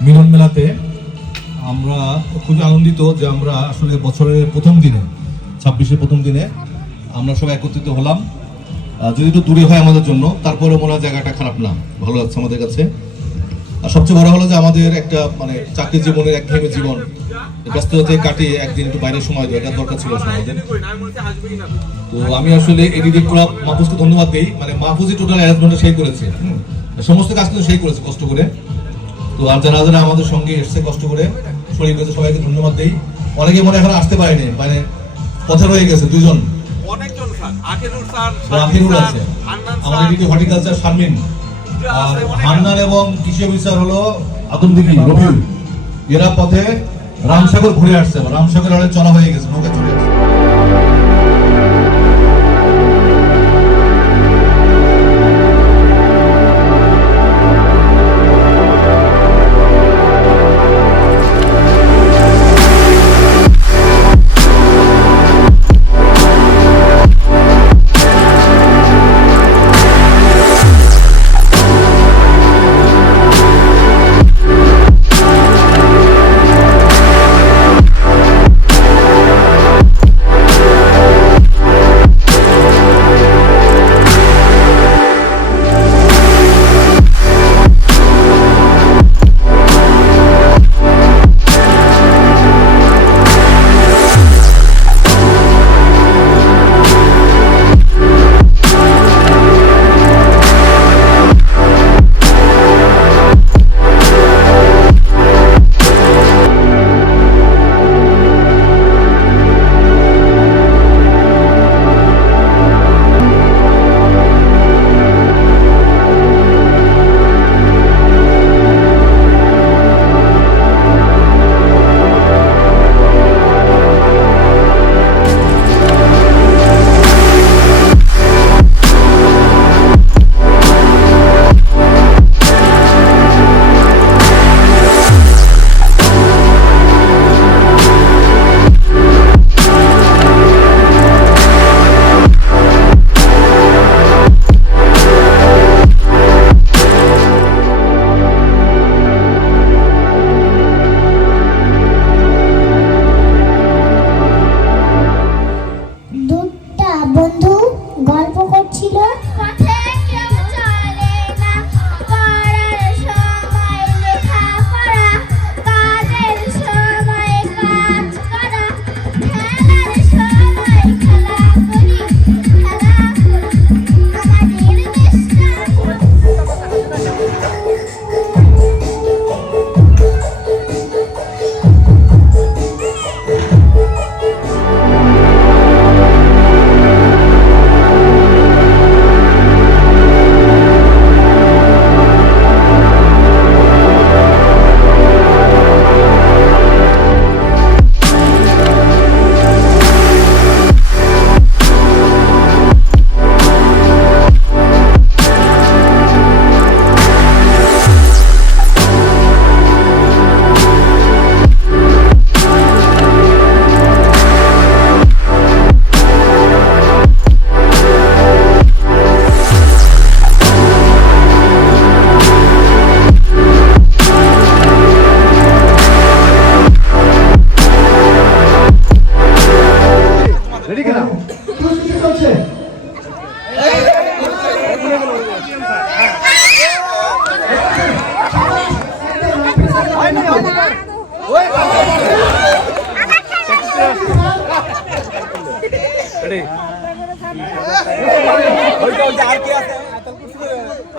মিলন মেলাতে আমরা খুবই আনন্দিত যে আমরা আসলে বছরের প্রথম দিনে 26-এর প্রথম দিনে আমরা সবাই একত্রিত হলাম। যদি একটু দূরে হয় আমাদের জন্য, তারপরে মনে হয় জায়গাটা খারাপ না, ভালো লাগছে আমাদের কাছে। আর সবচেয়ে বড় হলো যে আমাদের একটা মানে চাকরি জীবনের একঘেয়েমি জীবন ব্যস্ততা থেকে কাটিয়ে একদিন একটু বাইরে সময় দেওয়া, এটা দরকার ছিল আমাদের। তো আমি আসলে এদিকে পুরো মাহফুজকে ধন্যবাদ দিই, মানে মাহফুজই টোটাল অ্যারেঞ্জমেন্টটা সেই করেছে, সমস্ত কাজ কিন্তু সেই করেছে কষ্ট করে। তো আর যারা যারা আমাদের সঙ্গে এসছে কষ্ট করে শরীর করেছে, সবাইকে ধন্যবাদ দিই। অনেকে মনে এখন আসতে পারেনি, মানে পথে রয়ে গেছে দুজন, আখিরুল আছে, আমাদের এদিকে হর্টিকালচার শারমিন, আর হান্নান এবং কৃষি অফিসার হলো আদমদিঘি রবিউল। এরা পথে রামসাগর ঘুরে আসছে, রামসাগর চলা হয়ে গেছে, নৌকা চলে আসছে।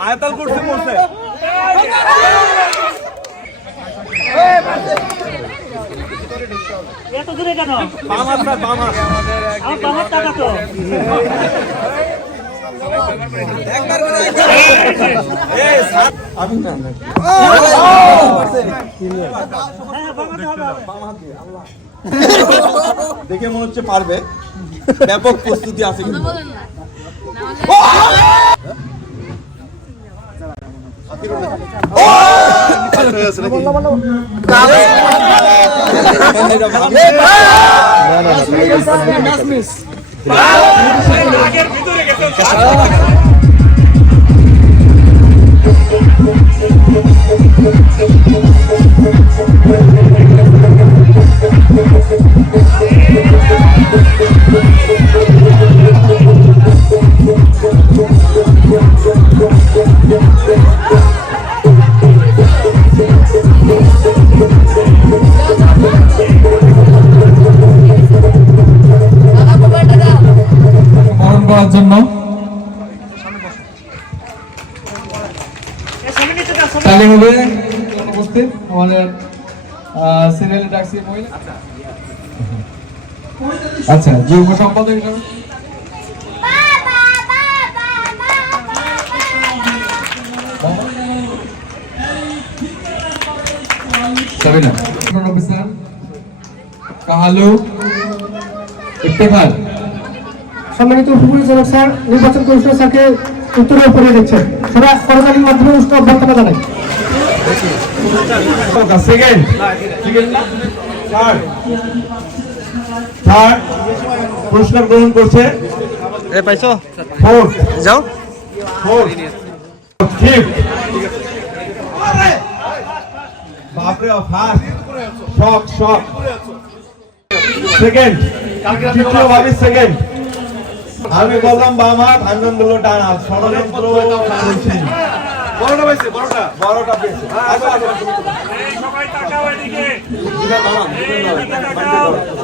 আয়াতাল কুরসি পড়ছে এত দূরে কেন? বাম হাত না, বাম হাত। আমার বাম হাত টাকা তো একবার করে এই সাত আমি না দেখে মনে হচ্ছে পারবে, ব্যাপক প্রস্তুতি আছে কিন্তু। ভিতরে গেছে সিরিয়ালে ডাকছি মহিলা আচ্ছা যুগ্ম সম্পাদক হিসাবে সাবিনা অফিসার কাহালু ইফতেখার সম্মানিত উপপরিচালক স্যার নির্বাচন কমিশনার স্যারকে উত্তরের উপরে দিচ্ছেন সবাই করতালির মাধ্যমে উষ্ণ অভ্যর্থনা জানাই সেকেন্ড থার্ড পুরস্কার গ্রহণ করছে পাইছো ফোর্থ যাও ফিফথ বাপরে ফার্স্ট শক সেকেন্ড তৃতীয় ভাবি সেকেন্ড আমি বললাম বাম হাত আনন্দ বললো ডান হাত ষড়যন্ত্র চলছে বড়টা পেয়েছে সবাই তাকাও এদিকে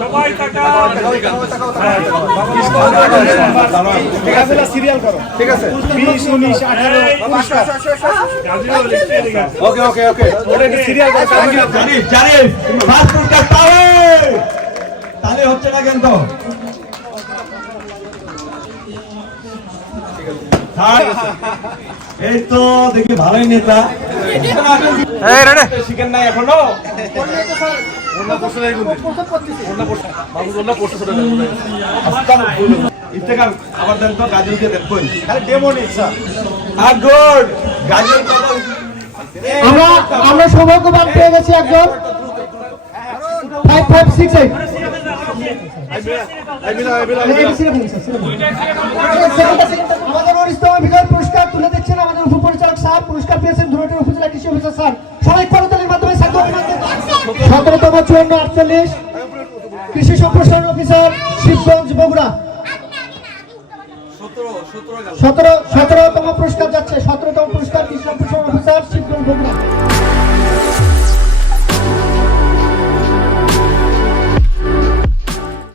সবাই তাকাও সিরিয়াল করো ঠিক আছে 20 19 18 পুরস্কার ওকে সিরিয়াল করো জানি ফার্স্ট পুরস্কার তাহলে হচ্ছে না কিন্তু এই তো দেখি ভালোই নেতা শিখেন নাই এখনো ইফতেখার আবার দেন তো গাজলকে দেখুন ডেমো নিচ্ছা গুড গাজল আমরা সৌভাগ্যবান পেয়ে গেছি একজন 5568 আমাদের অরিস্তম বিজয় পুরস্কার তুলে দিচ্ছেন আমাদের উপপরিচালক সাহেব পুরস্কার পেয়েছেন ধুরাটি উপজেলা কৃষি অফিসার স্যার সবাই করতালির মাধ্যমে স্বাগত অভিনন্দন 17তম 54 48 কৃষি সম্প্রসারণ অফিসার শিবগঞ্জ বগুড়া 17তম পুরস্কার যাচ্ছে 17তম পুরস্কার কৃষি সম্প্রসারণ অফিসার শিবগঞ্জ বগুড়া